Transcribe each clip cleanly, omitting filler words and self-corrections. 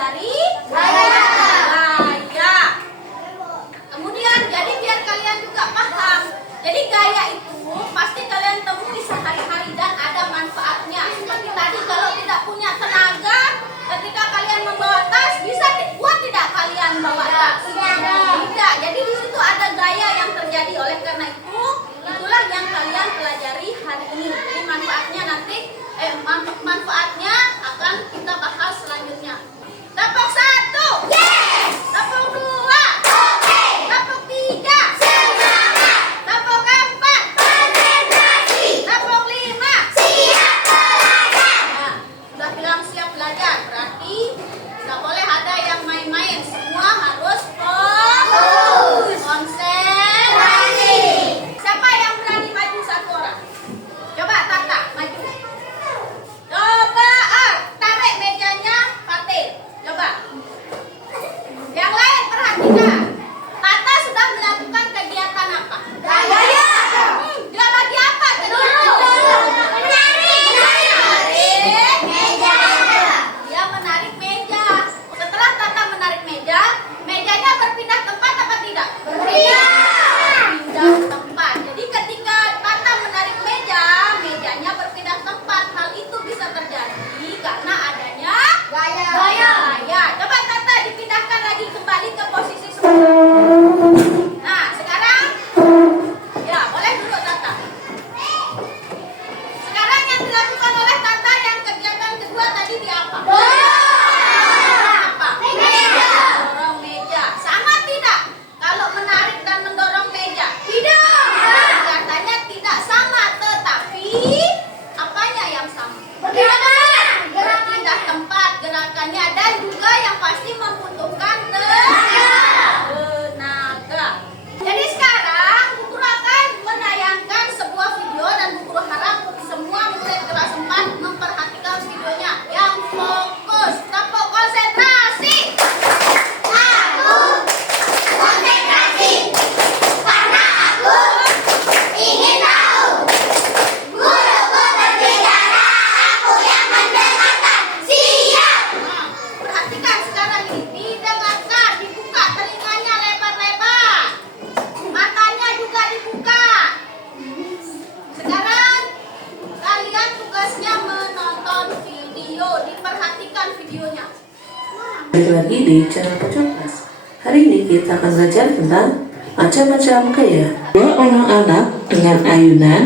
mempelajari gaya. Gaya. Kemudian jadi biar kalian juga paham. Jadi gaya itu pasti kalian temui sehari-hari dan ada manfaatnya. Seperti tadi kalau tidak punya tenaga, ketika kalian membawa tas, bisa buat tidak kalian bawa tas? Tidak. Jadi di situ ada gaya yang terjadi. Oleh karena itu, itulah yang kalian pelajari hari ini. Jadi manfaatnya nanti, manfaatnya akan kita bahas selanjutnya. Tepuk 1. Yes. Tepuk 2. Oke. Tepuk 3. Semangat. Tepuk 4. Konsentrasi. Tepuk 5. Siap belajar. Nah, sudah bilang siap belajar, berarti tidak boleh ada yang main-main. Semua harus fokus. Konsentrasi. Siapa yang berani maju satu orang? Coba Tata, maju. Coba tarik mejanya, Fatir. Coba. Yang lain perhatikan. Tata sudah melakukan kegiatan apa? Gaya. Dia lagi apa? Menarik meja. Dia menarik meja. Setelah Tata menarik meja, mejanya berpindah tempat apa tidak? Berpindah tempat. Jadi ketika Tata menarik meja, mejanya berpindah tempat. Hal itu bisa terjadi karena adanya gaya. Coba Tata dipindahkan lagi kembali ke posisi semula. Nah, sekarang ya boleh duduk Tata. Sekarang yang dilakukan oleh Tata yang kegiatan kedua tadi di apa? Apa? Dorong meja. Sama tidak? Kalau menarik dan mendorong meja? Tidak. Katanya tidak sama, tetapi apanya yang sama? Berpindah tempat gerakannya dan juga yang pasti membutuhkan tenaga. Jadi sekarang Bu Guru akan menayangkan sebuah video dan Bu Guru harap semua murid kelas 4 memperhatikan videonya yang fokus. Tepuk konsentrasi. Aku konsentrasi karena aku ingin tahu. Guruku berbicara, aku yang mendengarkan. Siap. Perhatikan sekarang ini, didengarkan, dibuka telinganya lebar-lebar, matanya juga dibuka. Sekarang kalian tugasnya menonton video, diperhatikan videonya. Balik lagi di channel Pocoklas. Hari ini kita akan belajar tentang macam-macam gaya. 2 orang anak dengan ayunan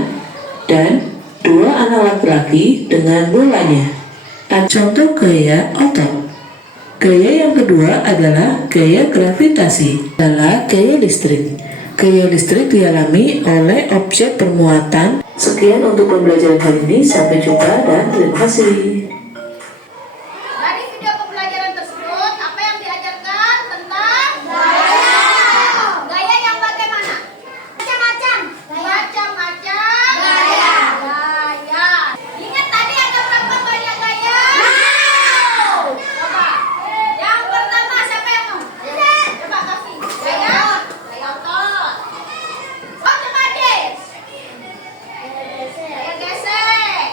dan 2 anak laki-laki dengan bolanya. Contoh gaya otot. Gaya yang kedua adalah gaya gravitasi, adalah gaya listrik. Gaya listrik dialami oleh objek bermuatan. Sekian untuk pembelajaran hari ini. Sampai jumpa dan terima kasih. Dari video pembelajaran tersebut, apa yang diajarkan tentang gaya? Gaya yang bagaimana? Macam-macam. Macam-macam gaya. Ingat tadi ada berapa banyak gaya? Coba. Yang pertama siapa yang mau? Coba kasih. Gaya otot. Oh, coba Des. Gaya gesek.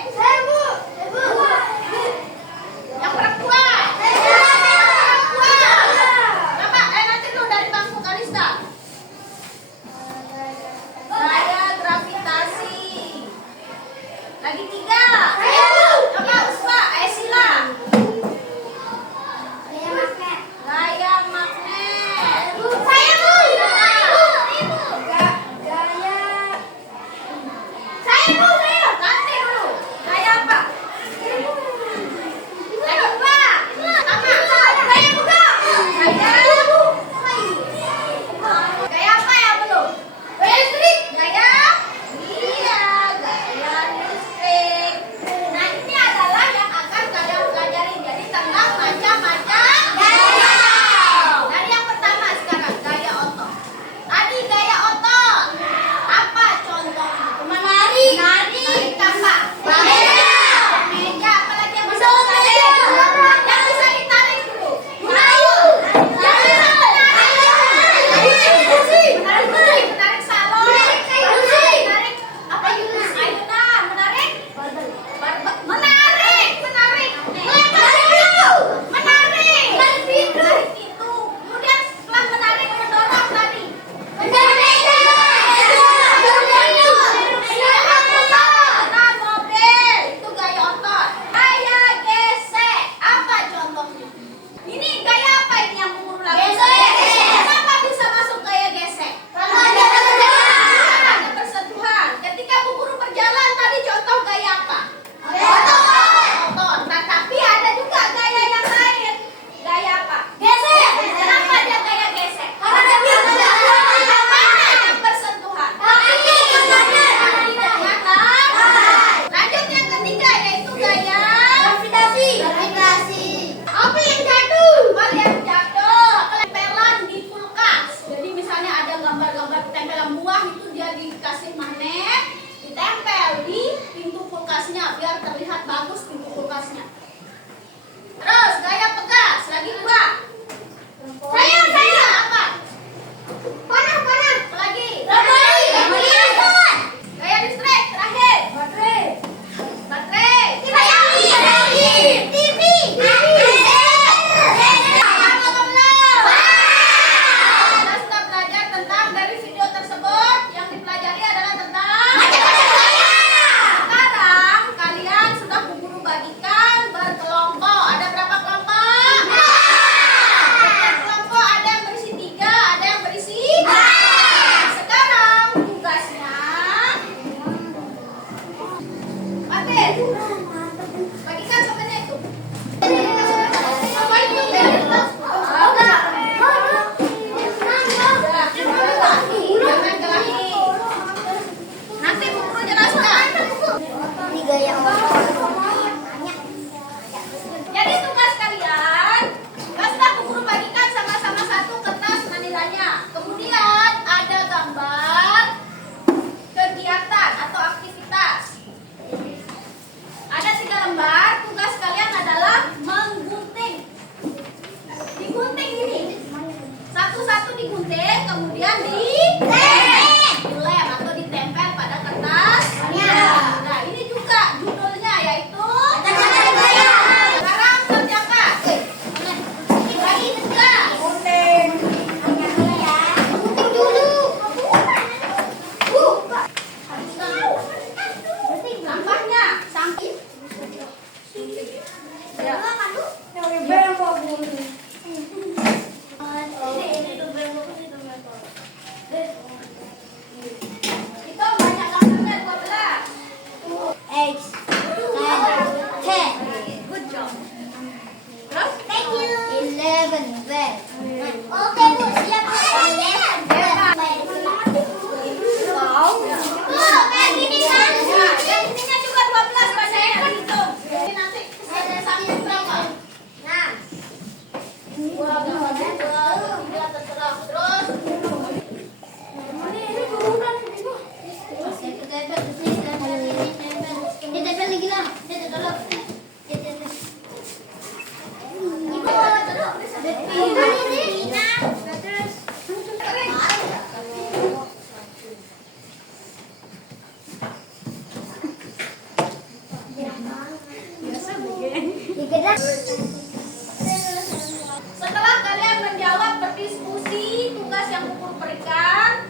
Setelah kalian menjawab berdiskusi tugas yang Guru berikan,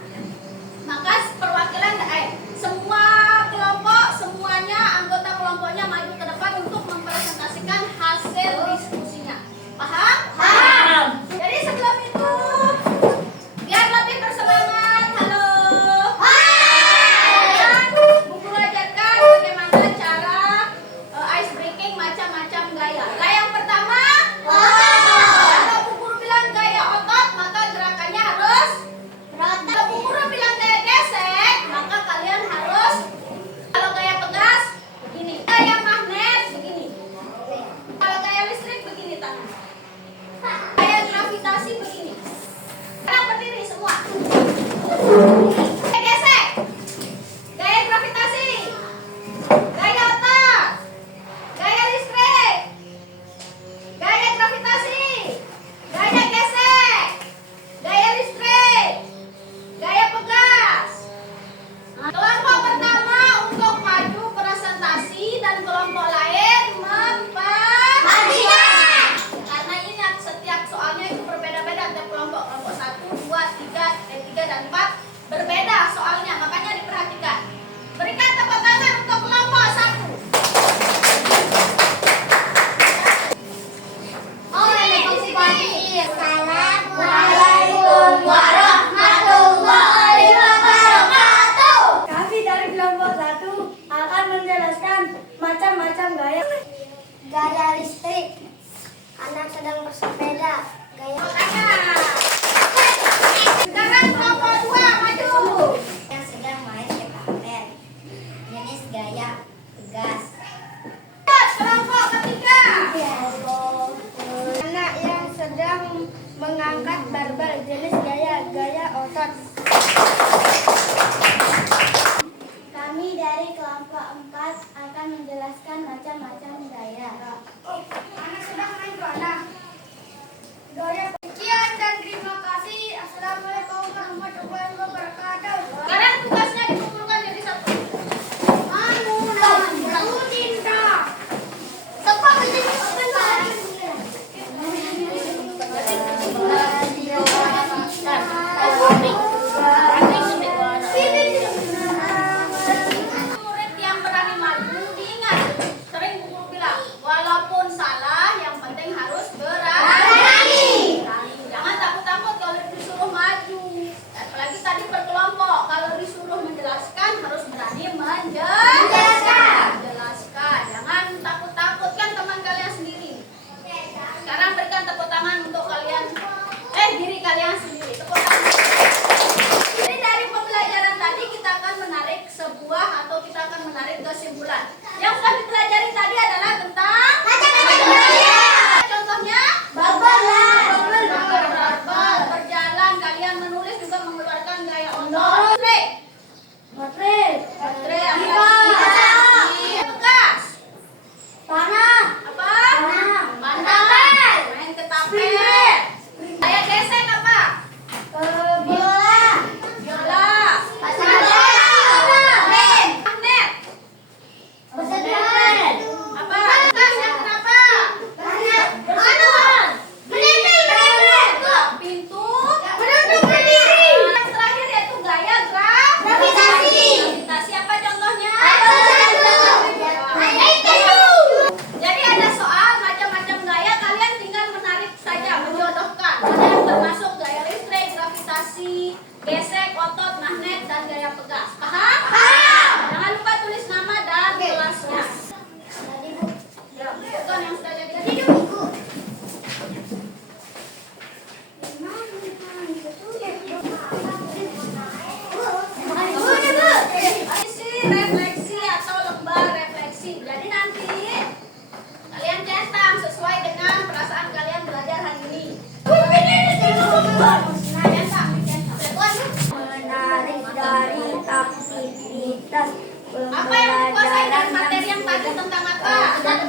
maka perwakilan semua kelompok, semuanya anggota kelompoknya maju ke depan untuk mempresentasikan hasil diskusinya. Paham? Paham. Jadi sebelum itu biar lebih bersemangat. Halo. Dan Bu Guru ajarkan bagaimana cara ice breaking macam-macam gaya. Gaya yang pertama, kalau Bu Guru bilang gaya otot, maka gerakannya harus berotot. Kalau Bu Guru bilang gaya gesek,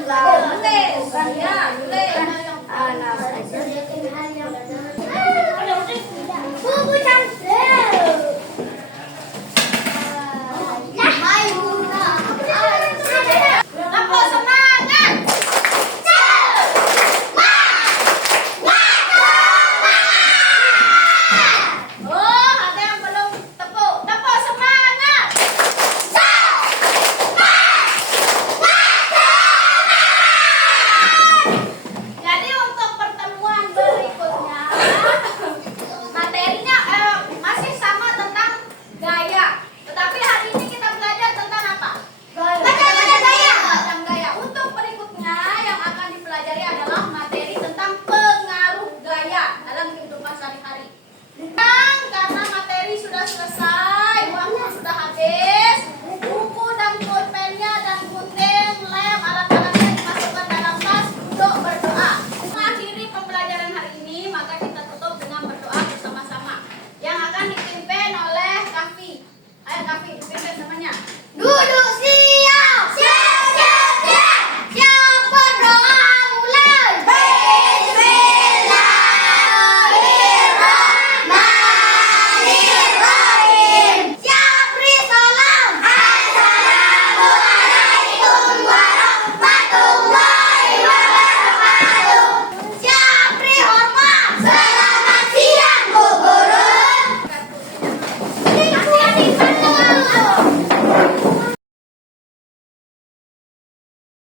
Tulis. Ya, tulis. Anak